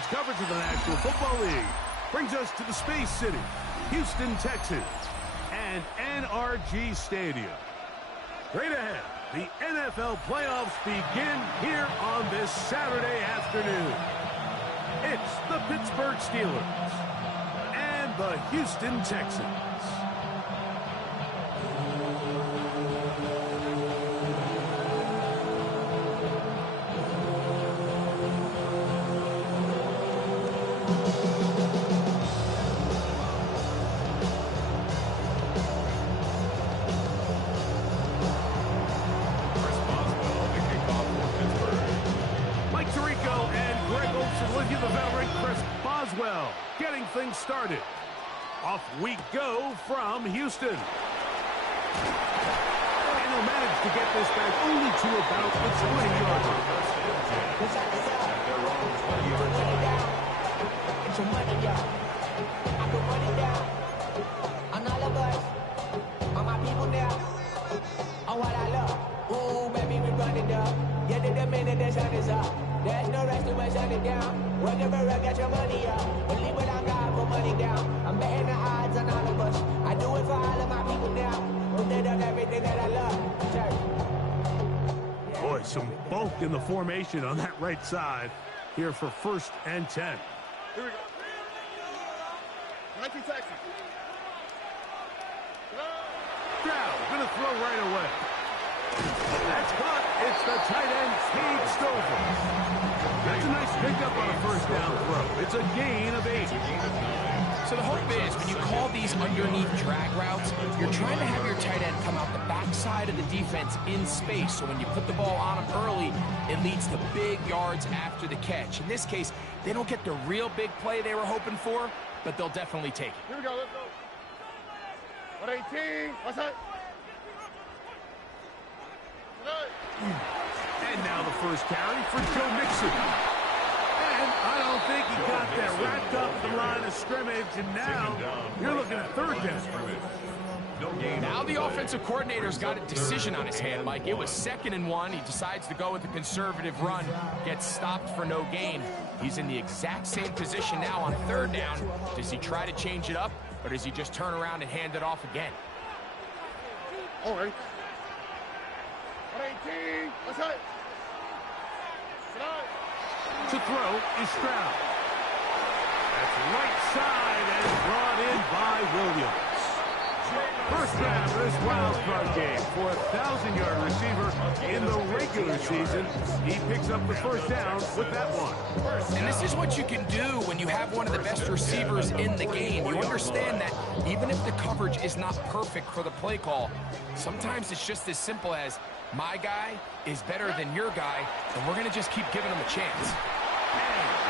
Sports coverage of the National Football League brings us to the Space City, Houston, Texas, and NRG Stadium. Straight ahead, the NFL playoffs begin here on this Saturday afternoon. It's the Pittsburgh Steelers and the Houston Texans. Getting things started. Off we go from Houston. And he'll manage to get this back only to about the 20-yard line. There's no rest to my shut it down. Whenever I get your money up, believe what I got, put money down. I'm betting the odds on all of us. I do it for all of my people now. Who did on everything that I love. Boy, some bulk in the formation on that right side here for 1st and 10. Here we go. 19 Texans. Stroud gonna throw right away. That's caught. It's the tight end, Cade Stover. That's a nice pickup on a 1st down throw. It's a gain of 8. So the hope is when you call these underneath drag routes, you're trying to have your tight end come out the backside of the defense in space. So when you put the ball on him early, it leads to big yards after the catch. In this case, they don't get the real big play they were hoping for, but they'll definitely take it. Here we go, let's go. 118, what's that? And now the first carry for Joe Mixon. And I don't think he got that wrapped up the line of scrimmage, and now you're looking at 3rd down. Now the offensive coordinator's got a decision on his hand, Mike. It was 2nd and 1. He decides to go with a conservative run, gets stopped for no gain. He's in the exact same position now on 3rd down. Does he try to change it up, or does he just turn around and hand it off again? All right. 118, what's that? To throw is Stroud. That's right side and brought in by Williams. First down for this wild card game for a 1,000-yard receiver in the regular season. He picks up the 1st down with that one. And this is what you can do when you have one of the best receivers in the game. You understand that even if the coverage is not perfect for the play call, sometimes it's just as simple as my guy is better than your guy, and we're going to just keep giving him a chance.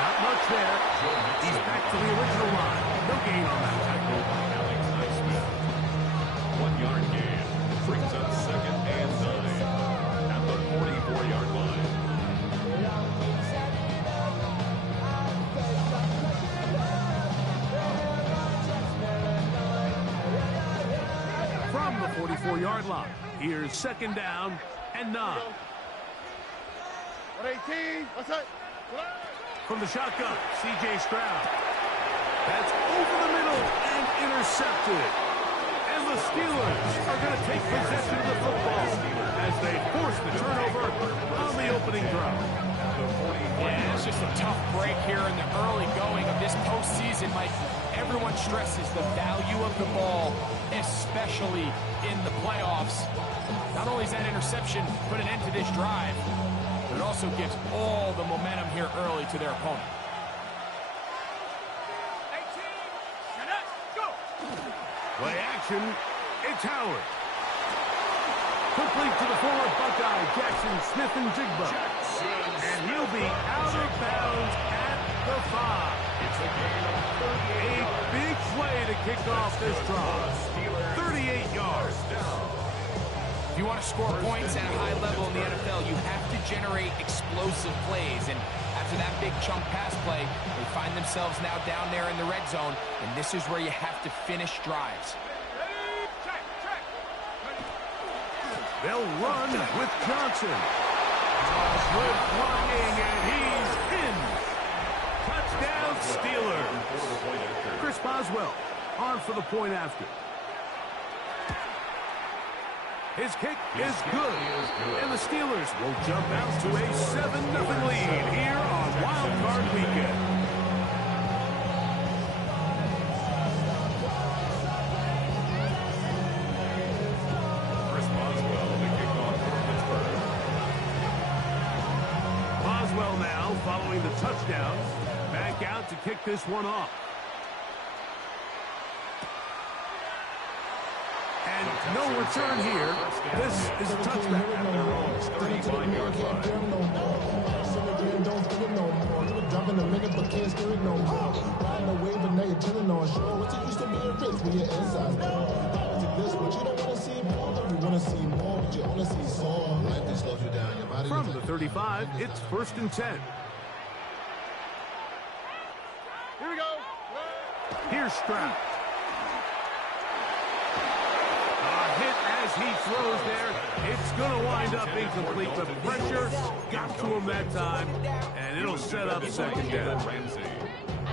Not much there. He's back to the original line. No gain on that tackle. 1-yard gain brings up 2nd and 9 at the 44-yard line. From the 44-yard line, here's 2nd down and 9. 118, what's that? From the shotgun, C.J. Stroud. That's over the middle and intercepted. And the Steelers are going to take possession of the football as they force the turnover on the opening drive. Yeah, it's just a tough break here in the early going of this postseason, Mike. Everyone stresses the value of the ball, especially in the playoffs. Not only is that interception put an end to this drive, but it also gives all the momentum here early to their opponent. Play action, it's Howard. Complete to the former Buckeye, Jackson Smith-Njigba. And he'll be out of bounds at the 5. A big play to kick off this drive. 38 yards. If you want to score points at a high level in the NFL, you have to generate explosive plays. And after that big chunk pass play, they find themselves now down there in the red zone. And this is where you have to finish drives. They'll run with Johnson. Good blocking, and he's in. Touchdown. Steelers. Chris Boswell on for the point after. His kick is good. And the Steelers will jump out to a 7-0 lead here on Wild Card Weekend. Chris Boswell, the kickoff for Pittsburgh. Boswell now following the touchdown. Back out to kick this one off. And no return here. This is a touchback. At their own 35-yard line. Dropping the minute, but can't steer it no more. Riding the wave, but now you're chilling on shore. What's it used to be a risk when your inside's poor? This, but you don't want to see more. You want to see more, but you only see sore. Life that slows you down. Your body From the 35, it's 1st and 10. Here we go. Here's Stroud. Hit as he throws there. It's going to wind up incomplete, but pressure got to him that time, and it'll set up second down.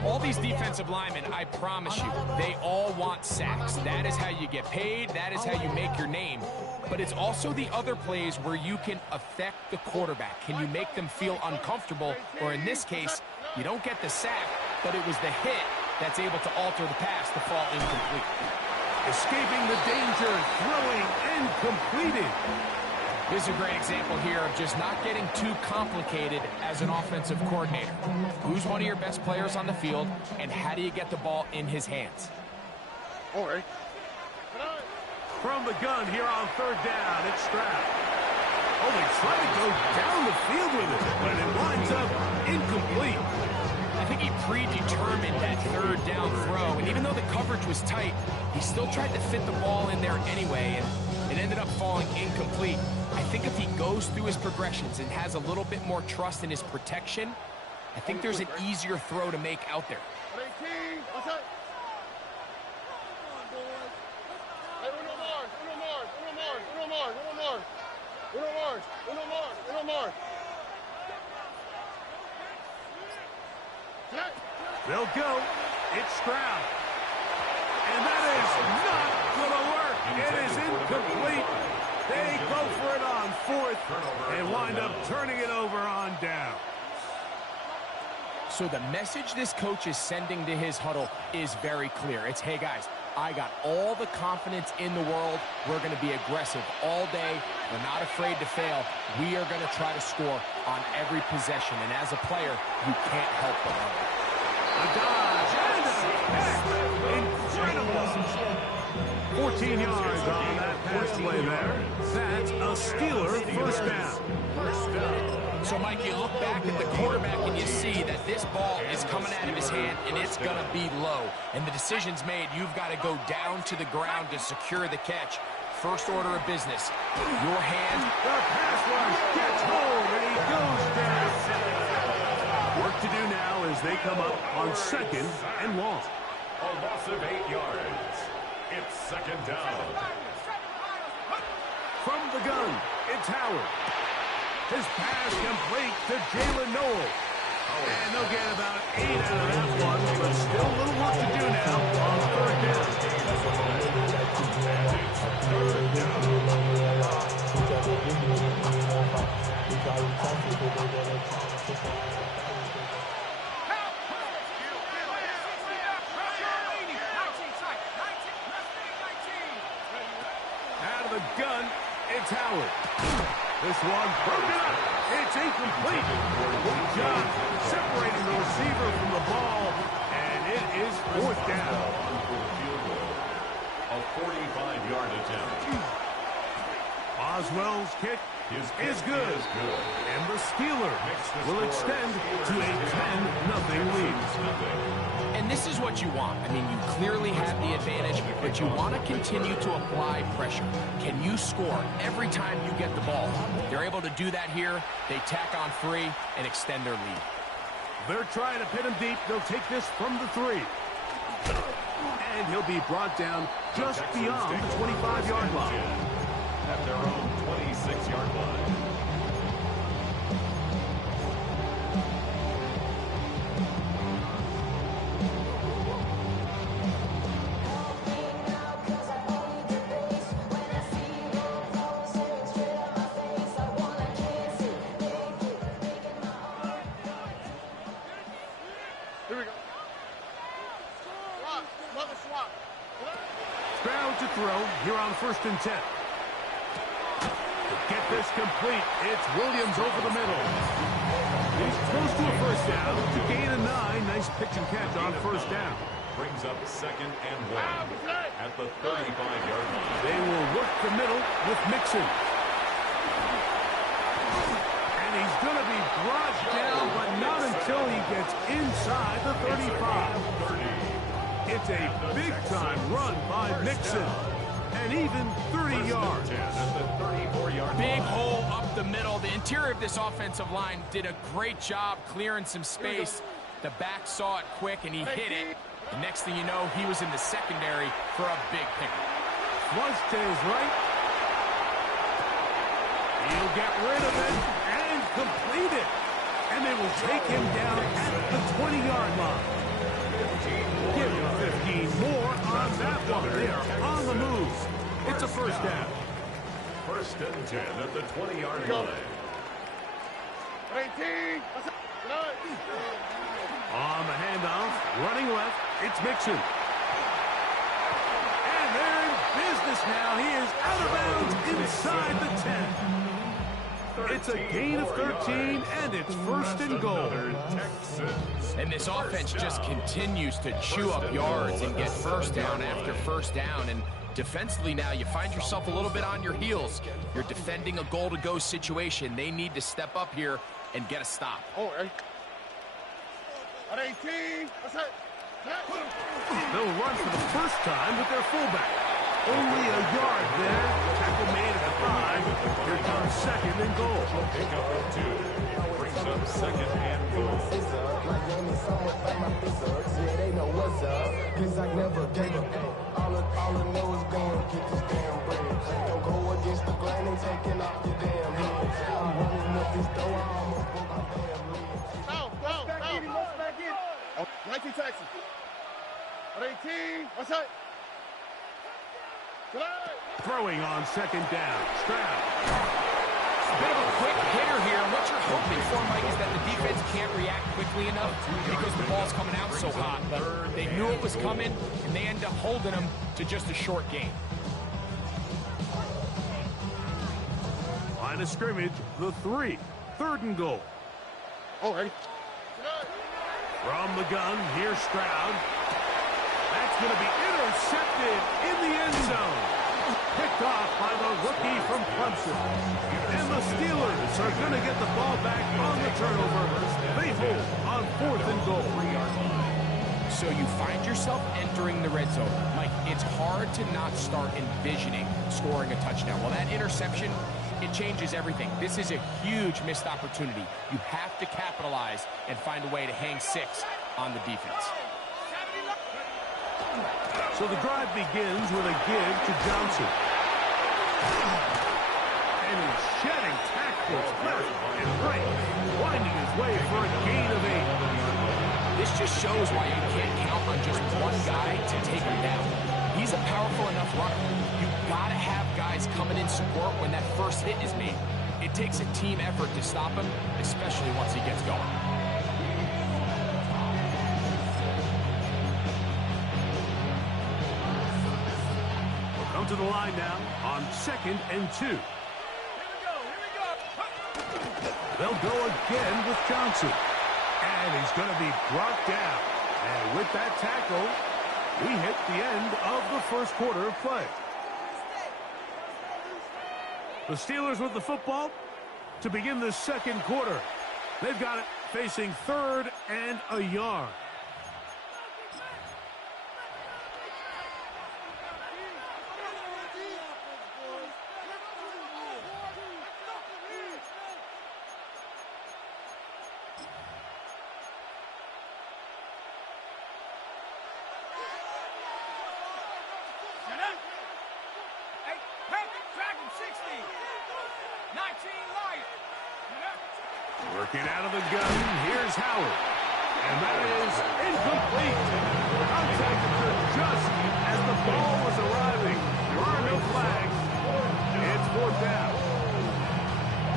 All these defensive linemen, I promise you, they all want sacks. That is how you get paid. That is how you make your name. But it's also the other plays where you can affect the quarterback. Can you make them feel uncomfortable? Or in this case, you don't get the sack, but it was the hit that's able to alter the pass to fall incomplete. Escaping the danger, throwing, and completed. This is a great example here of just not getting too complicated as an offensive coordinator. Who's one of your best players on the field, and how do you get the ball in his hands? All right. From the gun here on 3rd down, it's Stroud. Oh, they try to go down the field with it, but it winds up incomplete. I think he predetermined that 3rd down throw, and even though the coverage was tight, he still tried to fit the ball in there anyway, and it ended up falling incomplete. I think if he goes through his progressions and has a little bit more trust in his protection, I think there's an easier throw to make out there. 18. What's up? Hey, uno more. They'll go. It's Stroud. And that is not going to work. It is incomplete. They go for it on 4th and wind up turning it over on down. So the message this coach is sending to his huddle is very clear. It's, hey guys, I got all the confidence in the world. We're going to be aggressive all day. We're not afraid to fail. We are going to try to score on every possession. And as a player, you can't help but love it. A dodge and a catch. Incredible. 14 yards on that pass play there. That's a Steeler first down. So, Mike, you look back at the quarterback and you see that this ball is coming out of his hand and it's going to be low. And the decision's made. You've got to go down to the ground to secure the catch. First order of business. Your hand. The pass rush gets home and he goes down. Work to do now as they come up on 2nd and long. A loss of 8 yards. It's 2nd down. From the gun, it's Howard. His pass complete to Jalen Noel. And they'll get about 8 out of that one, but still a little work to do now on 3rd down. And it's 3rd down. Out of the gun, it's Howard. This one broken up. It's incomplete. Good job separating the receiver from the ball, and it is 4th down. A 45-yard attempt. Boswell's kick is good. And the Steelers will extend to a 10-0 lead. And this is what you want. I mean, you clearly have the advantage, but you want to continue to apply pressure. Can you score every time you get the ball? They're able to do that here. They tack on 3 and extend their lead. They're trying to pin him deep. They'll take this from the 3. And he'll be brought down just beyond the 25-yard line. At their own 26-yard line. Stroud to throw here on 1st and 10. To get this complete, it's Williams over the middle. He's close to a first down to gain a 9. Nice pitch and catch on 1st down. Brings up 2nd and 1 at the 35-yard line. They will work the middle with Mixon. And he's going to be brought down, but not until he gets inside the 35. It's a big-time run by Mixon. And even 30 yards. Big hole up the middle. The interior of this offensive line did a great job clearing some space. The back saw it quick, and he hit it. The next thing you know, he was in the secondary for a big pickup. Flush to his right. He'll get rid of it and complete it. And they will take him down at the 20-yard line. Give him 15 more on that one. They are on the move. It's a first down. 1st and 10 at the 20-yard line. 18. On the handoff, running left, it's Mixon. And they're in business now. He is out of bounds inside the 10. It's a gain of 13, and it's 1st and goal. And this offense just continues to chew up yards and get first down after first down. And defensively now, you find yourself a little bit on your heels. You're defending a goal-to-go situation. They need to step up here and get a stop. All right. 18. They'll run for the first time with their fullback. Only a yard there. Tackle made at the 5. Here comes 2nd and goal. Pick up of 2. Brings up 2nd and goal. Yeah, they know what's up. Cause I never gave up. All I know is going to get this damn bread. Don't go against the grain and taking off your damn head. I'm running up this door. I almost broke my damn leg. Back in. 19 Texas. 18. What's that? Throwing on 2nd down. Stroud. Bit of a quick hitter here. And what you're hoping for, Mike, is that the defense can't react quickly enough because the ball's coming out so hot. But they knew it was coming, and they end up holding them to just a short gain. Line of scrimmage, the 3. 3rd and goal. All right. From the gun, here's Stroud. That's going to be intercepted in the end zone. Picked off by the rookie from Clemson. And the Steelers are going to get the ball back on the turnover. They hold on 4th and goal. So you find yourself entering the red zone. Mike, it's hard to not start envisioning scoring a touchdown. Well, that interception, it changes everything. This is a huge missed opportunity. You have to capitalize and find a way to hang 6 on the defense. So the drive begins with a give to Johnson. And he's shedding tackles left and right, winding his way for a gain of 8. This just shows why you can't count on just one guy to take him down. He's a powerful enough runner. You've got to have guys coming in support when that first hit is made. It takes a team effort to stop him, especially once he gets going. We'll come to the line now on 2nd and 2. They'll go again with Johnson. And he's going to be brought down. And with that tackle, we hit the end of the first quarter of play. The Steelers with the football to begin the second quarter. They've got it facing 3rd and a yard. Working out of the gun, here's Howard. And that is incomplete. Contact occurred just as the ball was arriving. There are no flags. It's 4th down.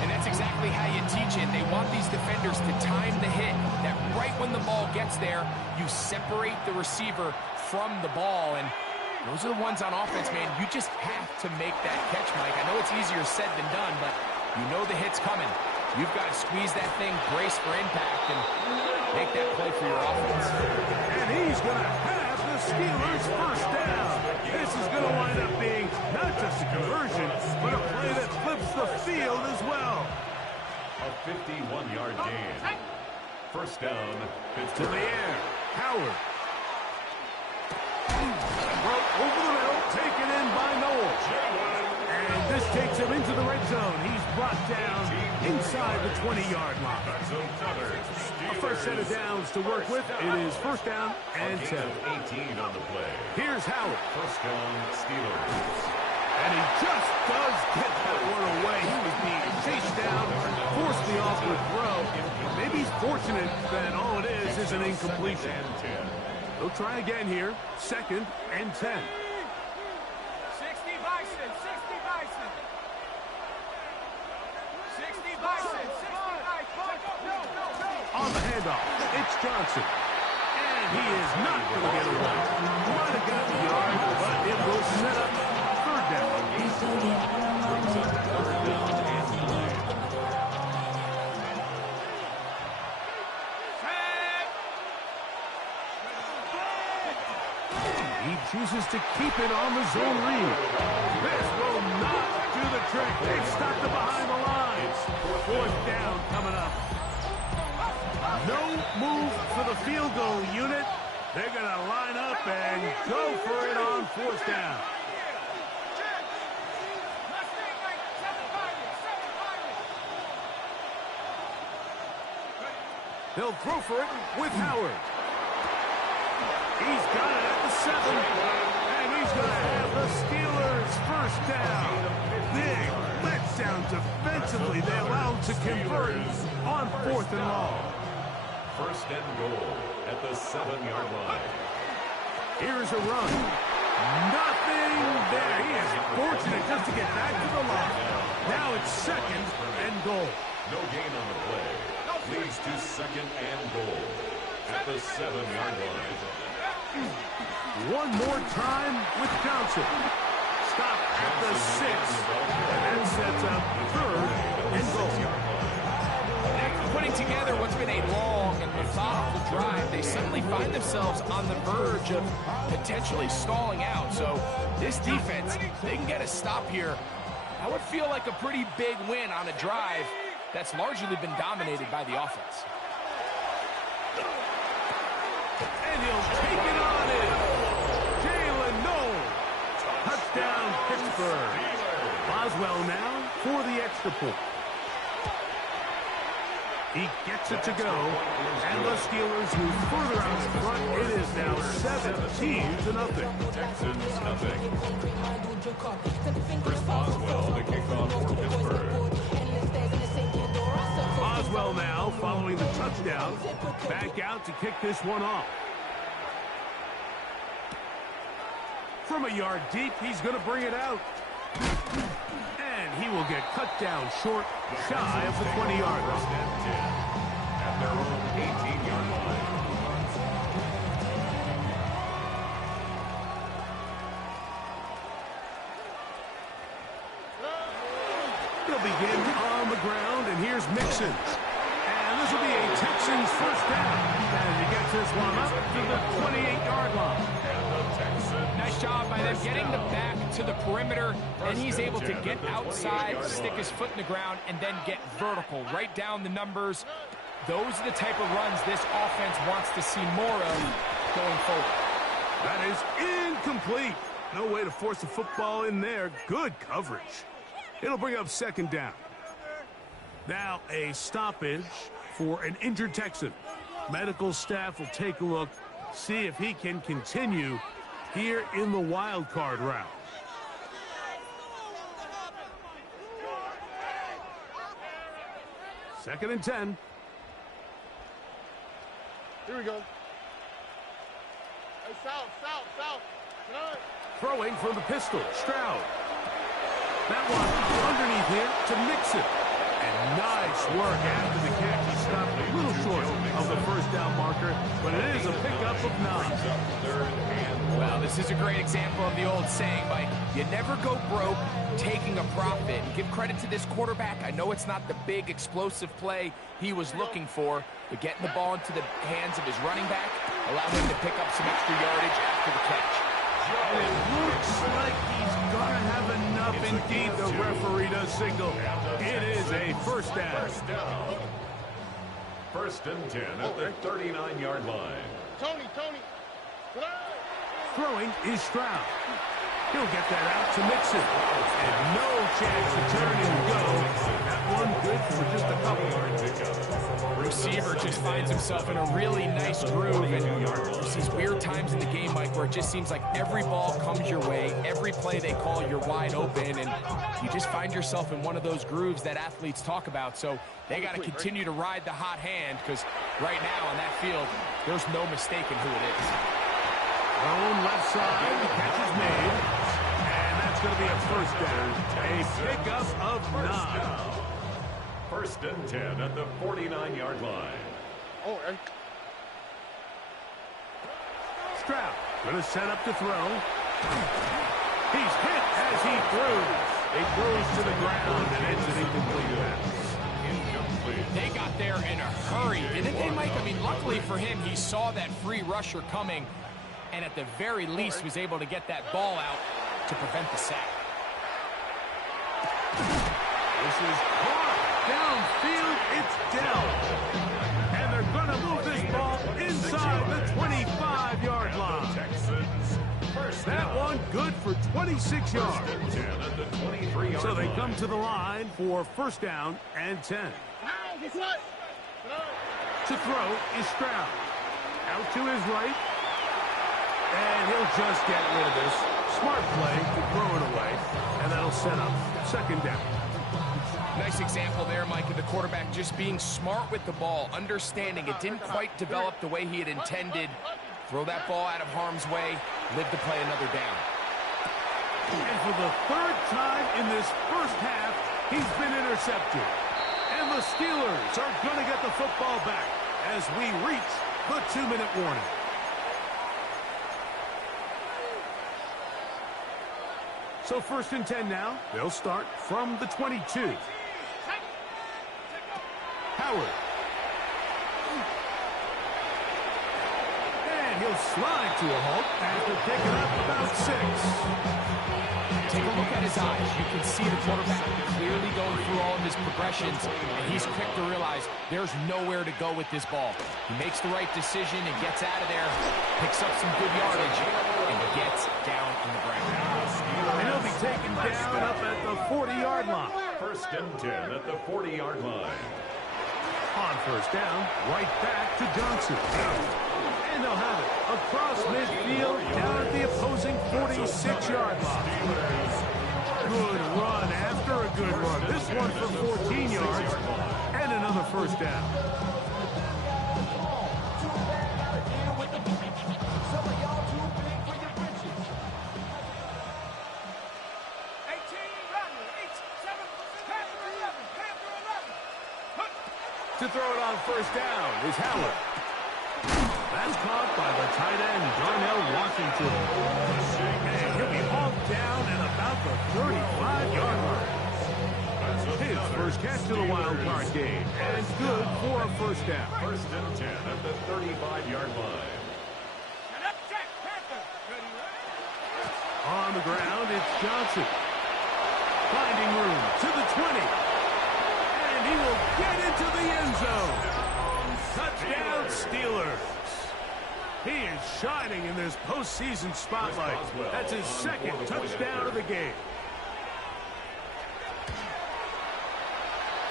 And that's exactly how you teach it. They want these defenders to time the hit. That right when the ball gets there, you separate the receiver from the ball, and those are the ones on offense, man. You just have to make that catch, Mike. I know it's easier said than done, but you know the hit's coming. You've got to squeeze that thing, brace for impact, and make that play for your offense. And he's going to have the Steelers first down. This is going to wind up being not just a conversion, but a play that flips the field as well. A 51-yard gain. First down, To Pittsburgh. the air, Howard. Broke over the middle, taken in by Noel. And this takes him into the red zone. He's brought down inside the 20-yard line. A first set of downs to work with. It is first down and 10. 18 on the play. Here's Howard. First down, Steelers. And he just does get that one away. He was being chased down, forced the awkward throw. Maybe he's fortunate that all it is an incompletion. They'll try again here. Second and 10. 60 Bison, 60 Bison. 60 Bison, 60 Bison. On the handoff, it's Johnson. And he is not going to get away. Might have got the yard, but it will set up third down. He chooses to keep it on the zone read. This will not do the trick. They've stopped it behind the line. Fourth down coming up. No move for the field goal unit. They're going to line up and go for it on fourth down. They'll throw for it with Howard. He's got it at the 7, and he's going to have the Steelers first down. Big letdown defensively. They allowed to convert on fourth and long. First and goal at the 7-yard line. Here's a run. Nothing there. He is fortunate just to get back to the line. Now it's second and goal. No gain on the play. Leads to second and goal at the 7-yard line. One more time with Johnson. Stop at the 6. And that sets up third and goal. After putting together what's been a long and methodical drive, they suddenly find themselves on the verge of potentially stalling out. So this defense, they can get a stop here. That would feel like a pretty big win on a drive that's largely been dominated by the offense. And he'll take it on in. Jalen Noel. Touchdown, Pittsburgh. Boswell now for the extra point. He gets it to go. And the Steelers move further out in front. It is now 17-0. Texans nothing. Chris Boswell, the kickoff for Pittsburgh. Boswell now following the touchdown. Back out to kick this one off. From a yard deep, he's going to bring it out. And he will get cut down short, shy of the 20-yard line. At their own 18-yard line. They'll begin on the ground, and here's Mixon. And this will be a Texans first down. And he gets this one up to the 28-yard line. Nice job by them getting the back to the perimeter, and he's able to get outside, stick his foot in the ground, and then get vertical, right down the numbers. Those are the type of runs this offense wants to see more of going forward. That is incomplete. No way to force the football in there. Good coverage. It'll bring up second down. Now a stoppage for an injured Texan. Medical staff will take a look, see if he can continue here in the wild card round. Second and 10. Here we go. Hey, south. Throwing from the pistol, Stroud. That one underneath him to Mixon. And nice work after the catch. He stopped a little short of the first down marker, but it is a pickup of 9. Well, this is a great example of the old saying, Mike. You never go broke taking a profit. And give credit to this quarterback. I know it's not the big explosive play he was looking for, but getting the ball into the hands of his running back allowed him to pick up some extra yardage after the catch. And it looks like he's going to have enough. Indeed, the referee does signal. It is a first down. First and 10 at the 39-yard line. Tony. Throwing is Stroud. He'll get that out to Mixon. And no chance to turn and go. That one good for just a couple yards. Receiver just finds himself in a really nice groove, and there's these weird times in the game, Mike, where it just seems like every ball comes your way, every play they call, you're wide open, and you just find yourself in one of those grooves that athletes talk about. So they got to continue to ride the hot hand, because right now on that field, there's no mistaking who it is. Thrown left side, the catch is made, and that's going to be a first down. A pickup of 9. First and 10 at the 49-yard line. Stroud going to set up to throw. He's hit as he throws. It goes to the ground and ends an incomplete pass. They got there in a hurry, didn't they, Mike? I mean, luckily for him, he saw that free rusher coming, and at the very least was able to get that ball out to prevent the sack. This is caught downfield. It's Dell. And they're going to move this ball inside the 25-yard line. That one good for 26 yards. So they come to the line for first down and 10. To throw is Stroud. Out to his right. And he'll just get rid of this. Smart play to throw it away. And that'll set up second down. Nice example there, Mike, of the quarterback just being smart with the ball, understanding it didn't quite develop the way he had intended. Throw that ball out of harm's way, live to play another down. And for the third time in this first half, he's been intercepted. And the Steelers are going to get the football back as we reach the 2-minute warning. So first and 10 now. They'll start from the 22. Howard. And he'll slide to a halt after picking up about 6. Take a look at his eyes. You can see the quarterback clearly going through all of his progressions, and he's quick to realize there's nowhere to go with this ball. He makes the right decision and gets out of there, picks up some good yardage, and gets down in the ground. And he'll be taken down up at the 40-yard line. First and 10 at the 40-yard line. On first down, right back to Johnson. And they'll have it across midfield down at the opposing 46-yard line. Good run after a good run. This one for 14 yards and another first down. To throw it on first down is Howard. That's caught by the tight end, Darnell Washington. And he'll be hauled down at about the 35-yard line. His first catch to the wild card game, and good for a first down. First and 10 at the 35-yard line. On the ground, it's Johnson. Finding room to the 20. And he will get into the end zone. Touchdown, Steelers. He is shining in this postseason spotlight. That's his second touchdown of the game.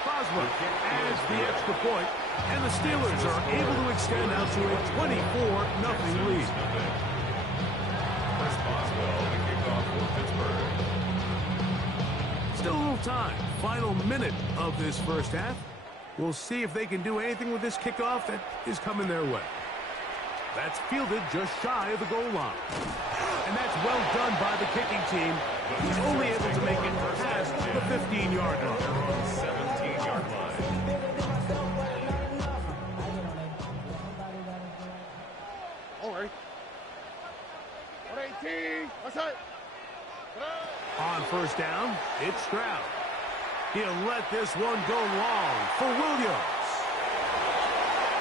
Boswell adds the extra point, and the Steelers are able to extend out to a 24-0 lead. Chris Boswell, the kickoff for Pittsburgh. Still a little time. Final minute of this first half. We'll see if they can do anything with this kickoff that is coming their way. That's fielded just shy of the goal line. And that's well done by the kicking team. He's only able to make it past the 15-yard line. 17-yard line. 18. What's that? On first down, it's Stroud. He'll let this one go long for Williams.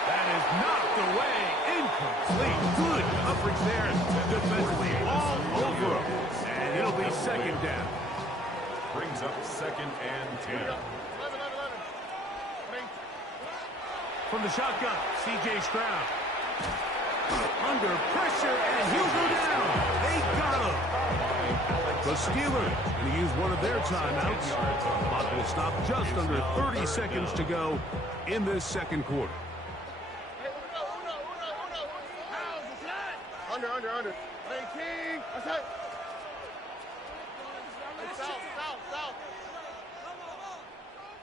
That is knocked away. Incomplete. Good coverage there. Defensively all over him. And it'll be second down. Brings up second and 10. 11. From the shotgun, C.J. Stroud. Under pressure, and he'll go down. They got him. The Steelers going to use one of their timeouts. Clock will stop just under 30 seconds to go in this second quarter. Under. 18. What's that? South.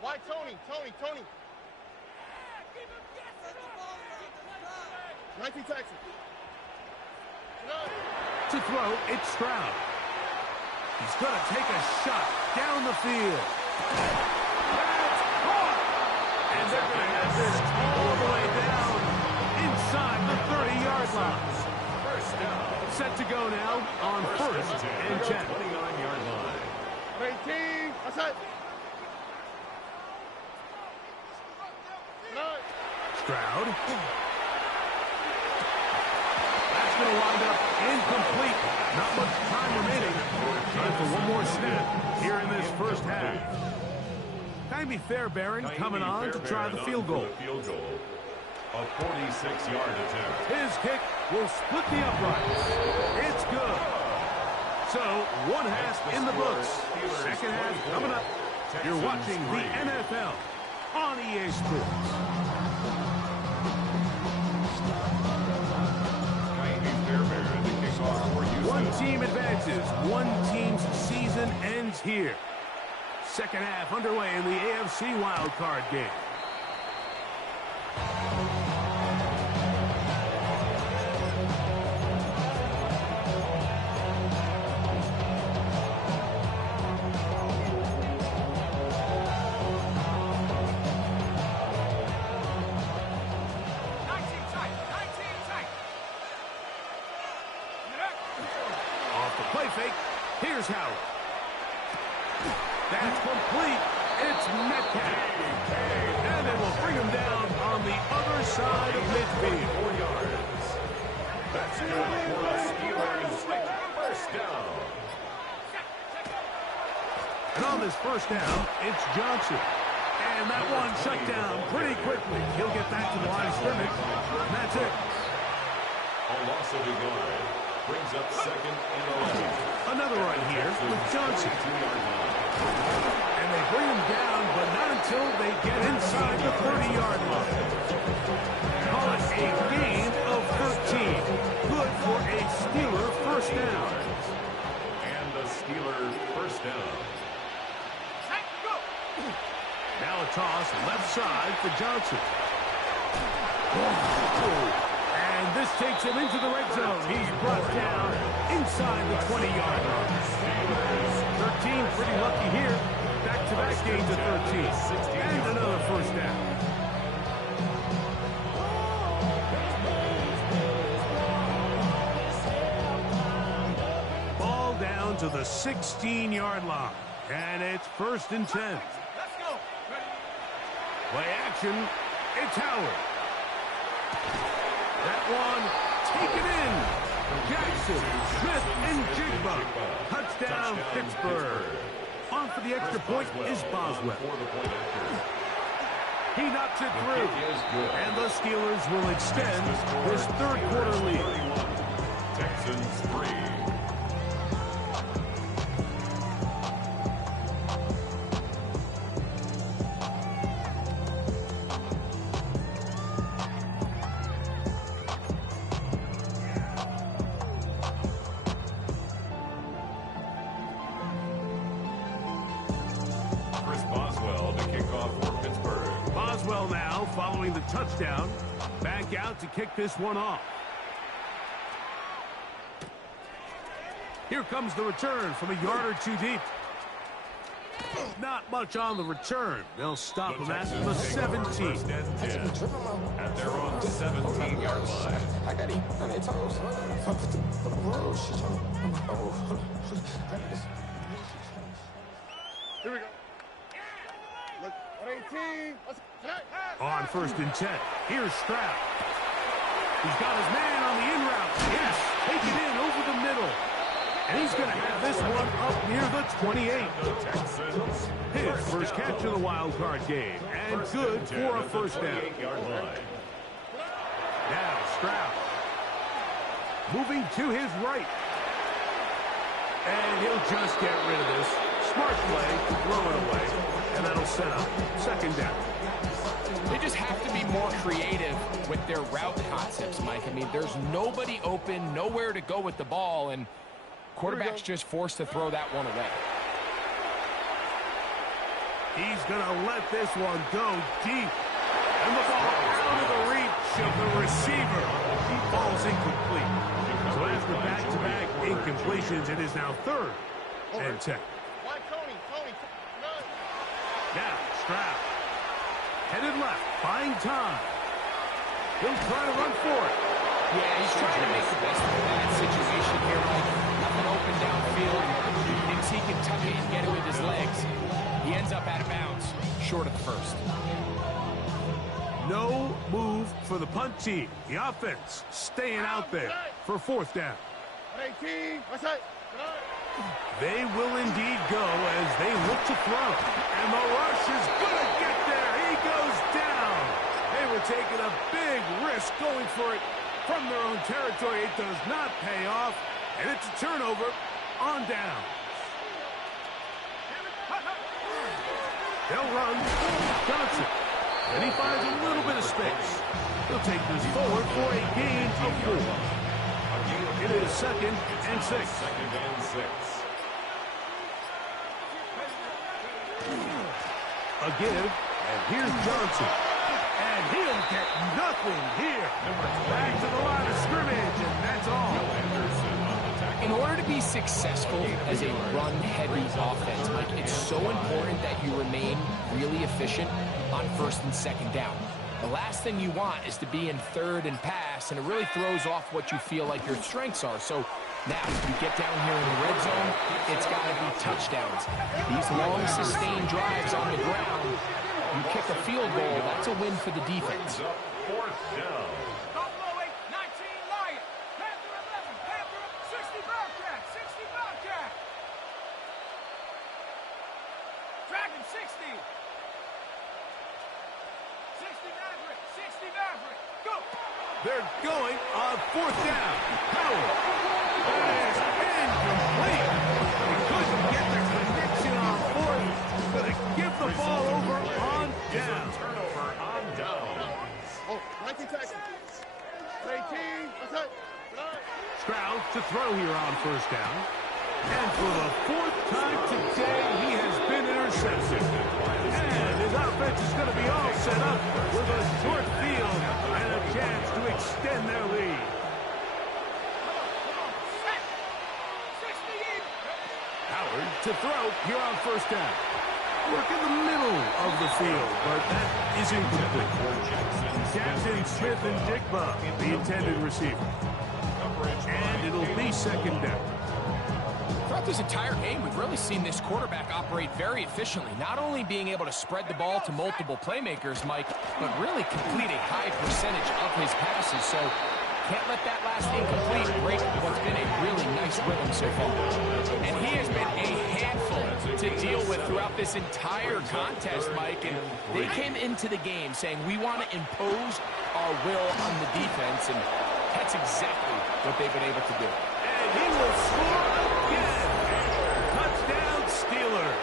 Why Tony? 19 Texas. To throw, it's Stroud. He's going to take a shot down the field. That's caught! And they're going to have this all the way down inside the 30-yard line. First down. Set to go now on first and 10. 29-yard line. 18. What's that? Stroud. That's going to wind up incomplete. Not much time remaining. Time for one more snap here in this first half. Taimi Fairbairn coming on to try the field goal. A 46-yard attempt. His kick will split the uprights. It's good. So, one half in the books. Second half coming up. You're watching the NFL on EA Sports. One team advances. One team's season ends here. Second half underway in the AFC wildcard game. Play fake. Here's Howard. That's complete. It's Metcalf. And they will bring him down on the other side of midfield. 4 yards. That's good for the Steelers. First down. And on this first down, it's Johnson. And that one shut down pretty quickly. He'll get back to the line of scrimmage. And that's it. A loss of a yard. Brings up second and 11. Another run here with Johnson. And they bring him down, but not until they get inside the 30-yard line. Call it a gain of 13. Good for a Steeler first down. And the Steeler first down. Now a toss left side for Johnson. And this takes him into the red zone. He's brought down inside the 20-yard line. 13, pretty lucky here. Back-to-back gains of 13. And another first down. Ball down to the 16-yard line. And it's first and 10. Let's go. Play action. It's Howard. That one taken in. Jackson, Smith, and Jigba. Touchdown, Pittsburgh. On for the extra point is Boswell. He knocks it through. And the Steelers will extend this third quarter lead. Texans 3. Following the touchdown, back out to kick this one off. Here comes the return from a yard or two deep. Not much on the return. They'll stop him at the 17. At their own 17-yard line. I got to eat on their toes. Here we go. Look, 118. On 1st and 10. Here's Stroud. He's got his man on the in route. Yes, take it in over the middle. And he's going to have this one up near the 28. His first catch of the wild card game. And good for a first down. Now Stroud. Moving to his right. And he'll just get rid of this. Smart play, throw it away. And that'll set up 2nd down. They just have to be more creative with their route concepts, Mike. I mean, there's nobody open, nowhere to go with the ball, and quarterback's just forced to throw that one away. He's going to let this one go deep. And the ball out of the reach of the receiver. He falls incomplete. So after back-to-back incompletions, it is now 3rd and 10. Tony. Now, Stroud. Headed left, buying time. He'll try to run for it. Yeah, he's trying to make the best of a bad situation here, Mike. Nothing open downfield. He thinks he can tuck it and get it with his legs. He ends up out of bounds, short of the 1st. No move for the punt team. The offense staying out there for 4th down. 118. What's that? They will indeed go as they look to throw. And the rush is going to get there. He goes down. They were taking a big risk going for it from their own territory. It does not pay off. And it's a turnover on down. They'll run. Johnson. And he finds a little bit of space. He'll take this forward for a gain of 4. It is 2nd and 6. 2nd and 6. A give, and here's Johnson. And he'll get nothing here. Back to the line of scrimmage, and that's all. In order to be successful as a run-heavy offense, Mike, it's so important that you remain really efficient on 1st and 2nd down. The last thing you want is to be in 3rd and pass, and it really throws off what you feel like your strengths are. So now, you get down here in the red zone, it's got to be touchdowns. These long, sustained drives on the ground, you kick a field goal, that's a win for the defense. 4th down. Buffalo 8, 19 Lion. Panther 11, Panther 60 Bobcat, 60 Bobcat. Dragon 60. 60 Maverick, 60 Maverick. Go. They're going on 4th down. Howard. That is incomplete. He couldn't get the connection on 4th. Going to give the ball over on down. Turnover on down. Oh, 19 Texans. 18. What's that? Stroud to throw here on 1st down. And for the 4th time today, he has been intercepted. And his offense is going to be all set up with a short field and a chance to extend their lead. Howard to throw here on 1st down. Work in the middle of the field, but that is incomplete. Jackson, Smith, and Jigba, the intended receiver. And it'll be 2nd down. Throughout this entire game, we've really seen this quarterback operate very efficiently, not only being able to spread the ball to multiple playmakers, Mike, but really complete a high percentage of his passes. So can't let that last incomplete break what's been a really nice rhythm so far. And he has been a handful to deal with throughout this entire contest, Mike. And they came into the game saying, we want to impose our will on the defense, and that's exactly what they've been able to do. And he will score again. Touchdown Steelers.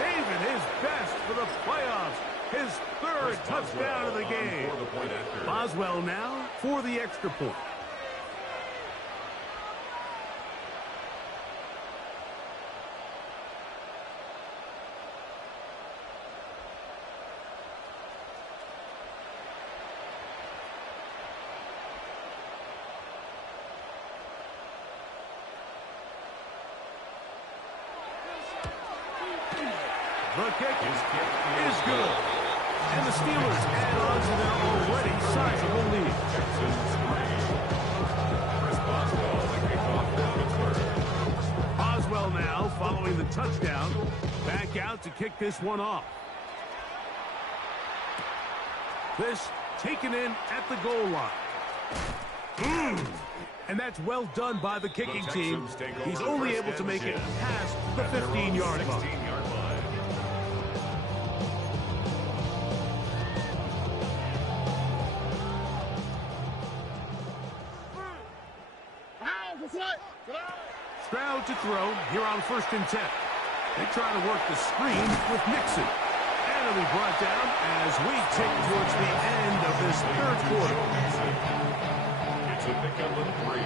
Saving his best for the playoffs. His 3rd touchdown of the game. Boswell now for the extra point. The kick is good. And the Steelers add on to their already sizable lead. Texans 3. Chris Boswell, the kickoff for Pittsburgh. Boswell now following the touchdown. Back out to kick this one off. This taken in at the goal line. And that's well done by the kicking team. He's only able to make it past the 15-yard line. 16-yard line. Stroud to throw here on 1st and 10. They try to work the screen with Nixon. And it'll be brought down as we tick towards the end of this third quarter. It's a pickup of 3.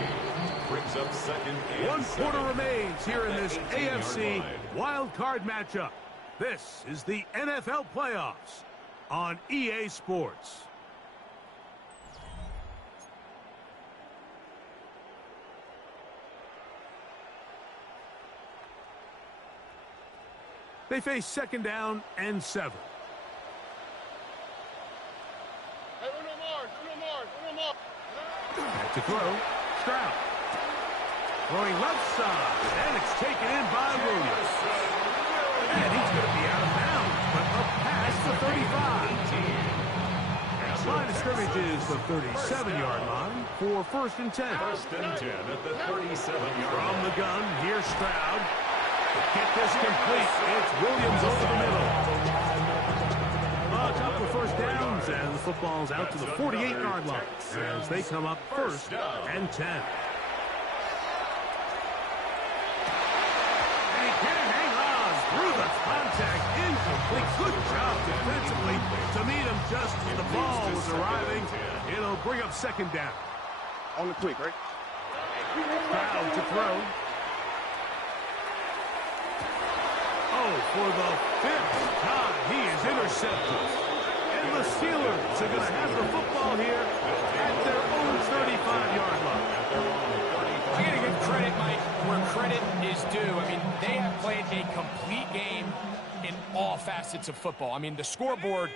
Brings up 2nd and 1 quarter 7. remains here in this 18-yard AFC line. wild card matchup. This is the NFL playoffs on EA Sports. They face 2nd down and 7. Back to throw. Stroud. Throwing left side. And it's taken in by Williams. And he's going to be out of bounds, but up past the 35. Line of scrimmage is the 37-yard line for 1st and 10. 1st and 10 at the 37-yard From line. the gun, here's Stroud. Get this complete. It's Williams over the middle. A couple of 1st downs, and the football's out to the 48-yard line as they come up 1st and 10. And he can't hang on through the contact. Incomplete. Good job defensively to meet him just as the ball was arriving. It'll bring up 2nd down. On the quick, right? Stroud to throw. Oh, for the 5th time, he is intercepted. And the Steelers are going to have the football here at their own 35-yard line. I got to give credit, Mike, where credit is due. I mean, they have played a complete game in all facets of football. I mean, the scoreboard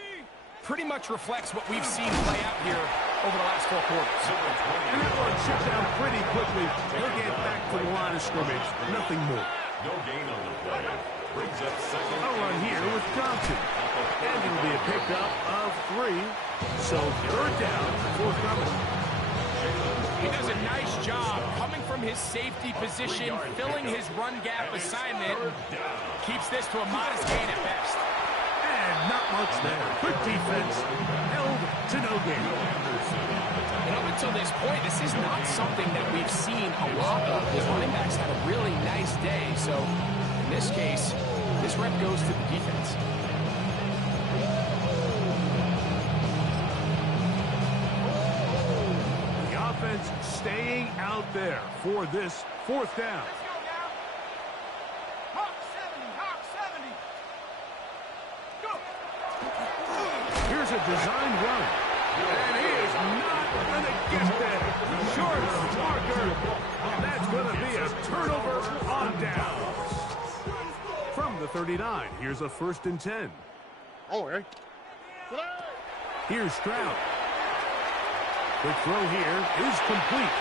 pretty much reflects what we've seen play out here over the last 4 quarters. And that one shut down pretty quickly. They'll get back to the line of scrimmage. Nothing more. No gain on the play. Brings up 2nd. A run here with Johnson. And it'll be a pickup of 3. So 3rd down, forthcoming. He does a nice job coming from his safety position, filling his run gap assignment. Keeps this to a modest gain at best. And not much there. Good defense. Held to no gain. And up until this point, this is not something that we've seen a lot of. His running backs had a really nice day. So in this case, this rep goes to the defense. The offense staying out there for this 4th down. Let's go now. Hawk 70, Hawk 70. Go. Here's a design run. And he is not going to get there. Short of the marker. And that's going to be a turnover on downs. From the 39, here's a 1st and 10. Oh, right. Here's Stroud. The throw here is complete.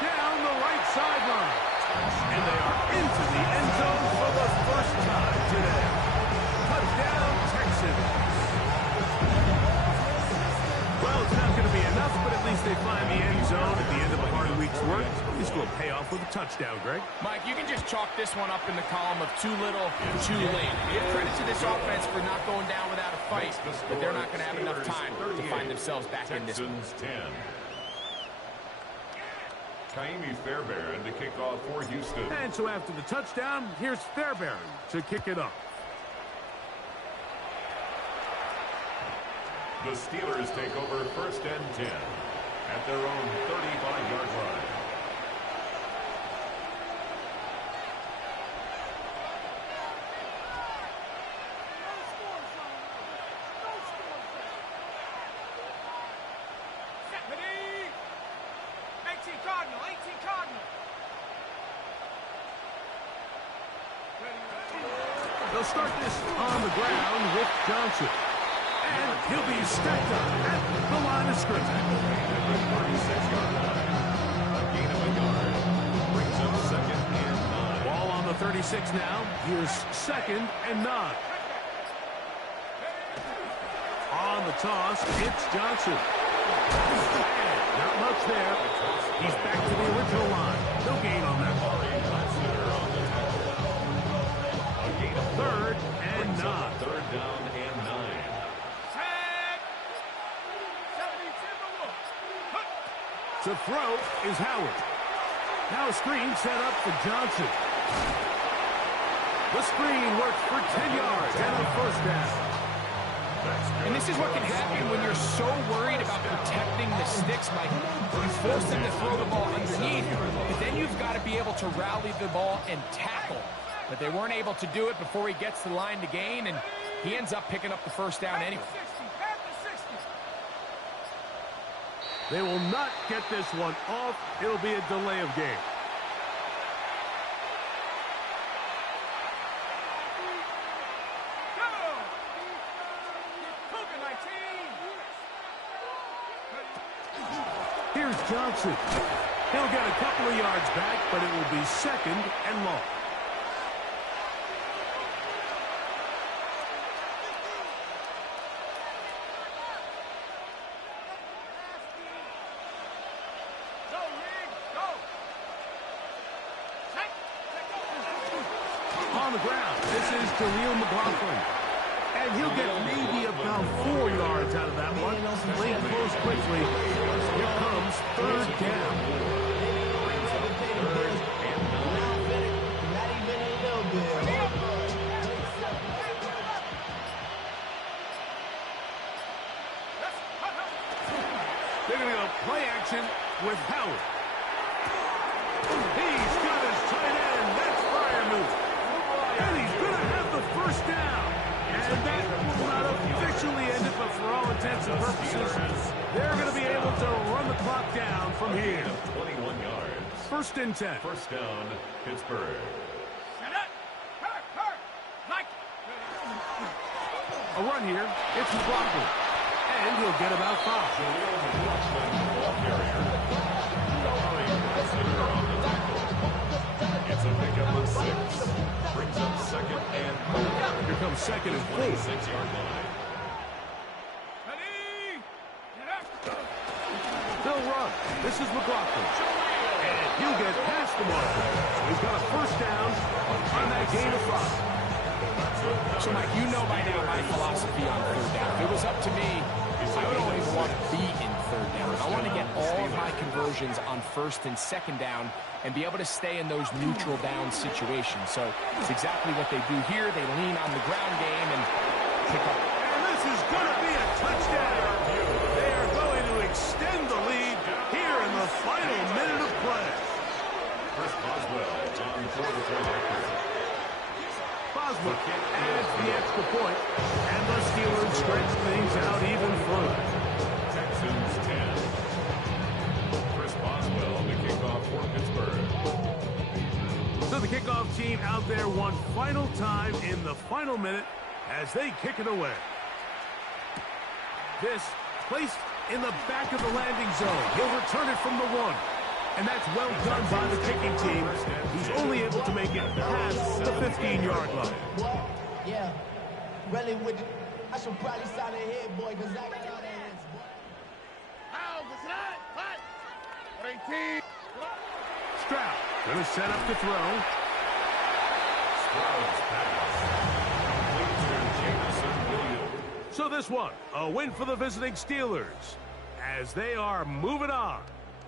Down the right sideline. And they are into the end zone for the first time today. Touchdown, Texans. Well, it's not going to be enough, but at least they find the end zone at the end of a hard week's work. This will pay off with a touchdown, Greg. Mike, you can just chalk this one up in the column of too little, too late. Give credit to this offense for not going down without a fight, but they're not going to have enough time to find themselves back in this one. Texans 10. Kaimi Fairbairn to kick off for Houston. And so after the touchdown, here's Fairbairn to kick it off. The Steelers take over 1st and 10 at their own 35-yard line. Ready? 18 Cardinal, 18 Cardinal. Ready, ready. They'll start this on the ground with Johnson. And he'll be stacked up at the line of scrimmage. 36-yard line. A gain of a yard. Brings up second and 9. Ball on the 36 now. Here's second and 9. On the toss, it's Johnson. And not much there. He's back to the original line. No gain on that ball. A gain of Third and 9. Third down and 9. To throw is Howard. Now a screen set up for Johnson. The screen works for 10 yards and a first down. And this is what can happen when you're so worried about protecting the sticks, Mike. You force them to throw the ball underneath, but then you've got to be able to rally the ball and tackle. But they weren't able to do it before he gets the line to gain, and he ends up picking up the first down anyway. They will not get this one off. It'll be a delay of game. Here's Johnson. He'll get a couple of yards back, but it will be second and long. On the ground, this is Darrell McLaughlin. And he'll get maybe about 4 yards out of that one. Lane close quickly. Here comes third down. They're going to go play action with Howard. He's got his tight end. That's Freiermuth. And he's going to have the first down. And that will not officially end it, but for all intents and purposes, they're going to be able to run the clock down from here. 21 yards. First and 10. First down, Pittsburgh. A run here. It's McLaughlin. And he'll get about 5. It's a pickup of 6. Brings up second and 4. Here comes second and 4. 6-yard line. They'll run. This is McLaughlin. And he'll get past the mark. He's got a first down on that gain of 5. So, Mike, you know by now my philosophy on third down. If it was up to me, I would always want to be in third down. I want to get all of my conversions on first and second down and be able to stay in those neutral down situations. So it's exactly what they do here. They lean on the ground game and pick up. And this is going to be a touchdown. They are going to extend the lead here in the final minute of play. Chris Boswell on for the point. Boswell adds the extra point, and the Steelers stretch things out even further. Texans 10. Chris Boswell, the kickoff for Pittsburgh. So the kickoff team out there one final time in the final minute as they kick it away. This placed in the back of the landing zone. He'll return it from the 1. And that's well done by the kicking team. He's only able to make it past the 15-yard line. Yeah, really with it. I should probably sign ahead, boy, because I got all that hands, boy. Stroud gonna set up to throw. Stroud's pass. Jamison Williams. So this one, a win for the visiting Steelers as they are moving on.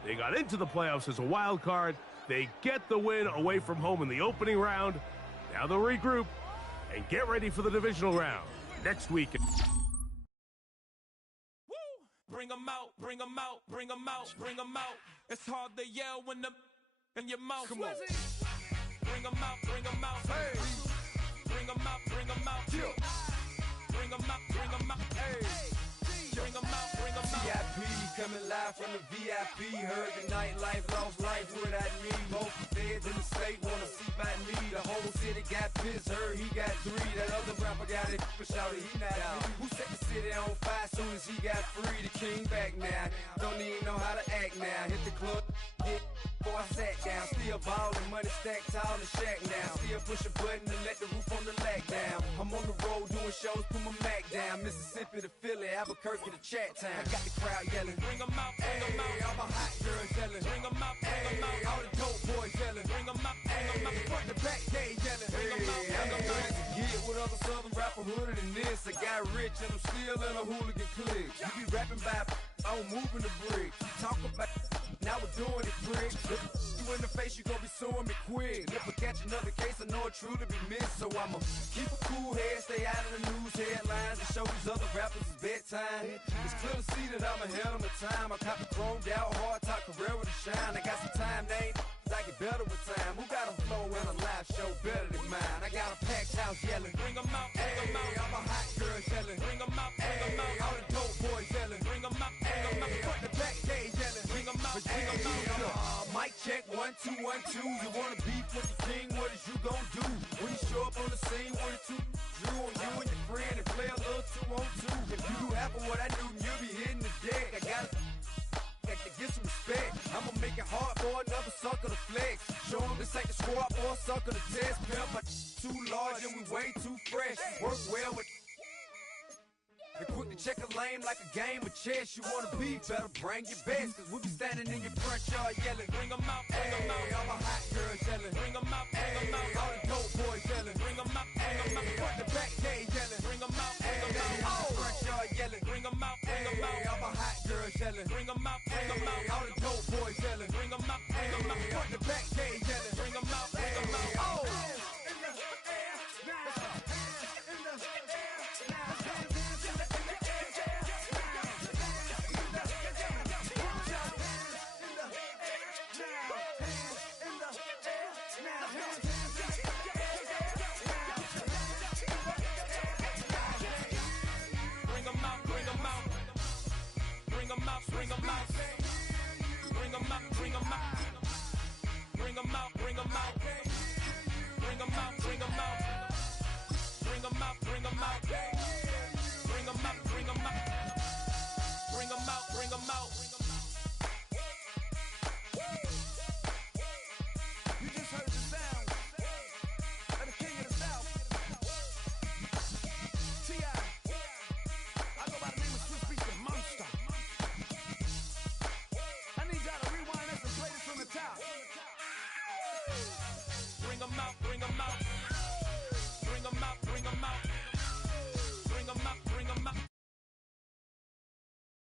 They got into the playoffs as a wild card. They get the win away from home in the opening round. Now they'll regroup and get ready for the divisional round next week. Bring 'em out, bring 'em out, bring 'em out, bring 'em out. It's hard to yell when the in your mouth. Come on. Bring 'em out, bring 'em out. Hey. Bring 'em out, bring 'em out. Yeah. Bring 'em out, bring 'em out. Hey. Bring 'em out, bring 'em out. VIP coming live from the VIP. Heard the nightlife, lost life, what I need. Both feds in the state wanna see my need. The whole city got pissed, heard he got 3. That other rapper got it, but shouted he not out. Who set the city on fire soon as he got free? The king back now, don't even know how to act now. Hit the club, hit. Before I sat down, still ballin', money stacked tall in shack now. Still push a button and let the roof on the lag down. I'm on the road doing shows, put my Mac down. Mississippi to Philly, Albuquerque to Chat Town. I got the crowd yelling, bring 'em out, bring 'em out. All my hot girls yelling, bring 'em out, bring 'em out. All the dope boys yelling, bring 'em out, bring 'em out. Front the back, they yelling, bring 'em out, bring 'em out. Get with other southern rapper hooded than this. I got rich and I'm still in a hooligan clique. You be rapping by, I'm moving the bricks. Talk about, now we're doing it quick. You in the face, you gon' be suing me quick. If I catch another case, I know it truly be missed. So I'ma keep a cool head, stay out of the news headlines, and show these other rappers it's bedtime. It's clear to see that I'm ahead of my time. I cop the chromed out, hard top career with a shine. I got some time, they ain't I get better with time. Who got a flow and a live show better than mine? I got a packed house yelling, bring 'em out, bring 'em out. All my hot girls yelling, bring 'em out, bring 'em out. All the dope boys yelling, bring 'em out, bring 'em out. Front the back, they yelling, bring 'em out, bring 'em out. Mic check, 1 2 1 2. You wanna beef with the king? What is you gon' do when you show up on the scene with a 2 Drew on you and your friend and play a little 2 on 2? If you do half of what I do, you'll be hitting the deck. I gotta to get some respect. I'ma make it hard for another sucker to flex. Show 'em this ain't the squad or a sucker to test. Pimp, my too large and we way too fresh. Work well with and quick to check a lane like a game of chess. You wanna be better, bring your best. Cause we be standing in your front yard yelling, bring 'em out, bring 'em out. All my hot girls yelling, bring 'em out, bring 'em out. All the dope boys yelling, bring 'em out, bring 'em out. Front the back, they yelling, bring 'em out, bring 'em out. All the front yard yelling, bring 'em out, bring 'em out. All my hot girls yelling, bring 'em out, bring 'em out. All the dope boys yelling, bring 'em out, bring 'em out. Front the back, they yelling, bring 'em out, bring 'em out. Oh! Bring 'em out, bring 'em out. Bring 'em out, bring 'em out. Bring 'em out, bring 'em out. Bring 'em out, bring 'em out. Bring 'em out, bring 'em out. Bring 'em out, bring 'em out. Bring 'em out, bring 'em out. You just heard the sound of the king of the South. T.I. I go by the name of Swiss Beats the Monster. I need y'all to rewind this and play this from the top. Bring 'em out, bring 'em out. Bring 'em out, bring 'em out.